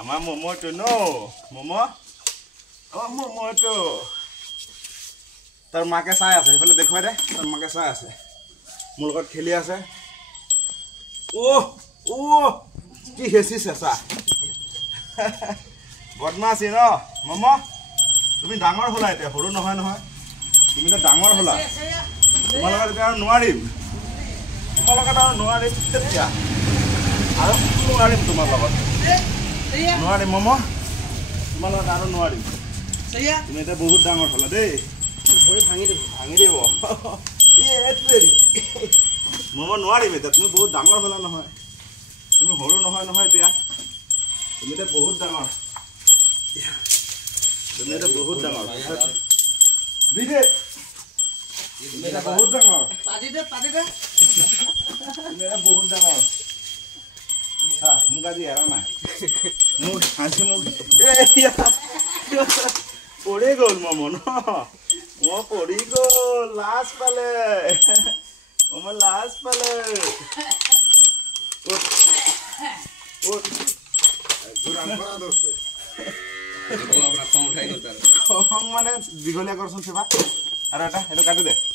আমাৰ মমটো ন মম মমটো তাৰ মাকে চাই আছে সেইফালে দেখুৱাই দে তাৰ মাকে চাই আছে মোৰ লগত খেলি আছে কি হেচি চেঁচা বদমাছি ন মম তুমি ডাঙৰ হ'লা এতিয়া সৰু নহয় নহয় তুমি এতিয়া ডাঙৰ হ'লা তোমাৰ লগত এতিয়া আৰু নোৱাৰিম তোমাৰ লগত আৰু নোৱাৰিম তেতিয়া আৰু নোৱাৰিম তোমাৰ লগত নোৱাৰিম মম তোমাৰ লগত আৰু নোৱাৰিম তুমি এতিয়া বহুত ডাঙৰ হ'লা দেই ভাঙি দিব মম নোৱাৰিম এতিয়া তুমি বহুত ডাঙৰ হ'লা নহয় তুমি সৰু নহয় নহয় এতিয়া তুমি এতিয়া বহুত ডাঙৰ তুমি এতিয়া বহুত ডাঙৰ বিদে তুমি এতিয়া বহুত ডাঙৰ তুমি এতিয়া বহুত ডাঙৰ মোক আজি এৰা নাই মোক হাসি মোক পৰি গ'ল মম ন মই পৰি গ'ল লাজ পালে মম লাজ পালে খং মানে দীঘলীয়া কৰচোন চিবা আৰু এটা এইটো কাটি দে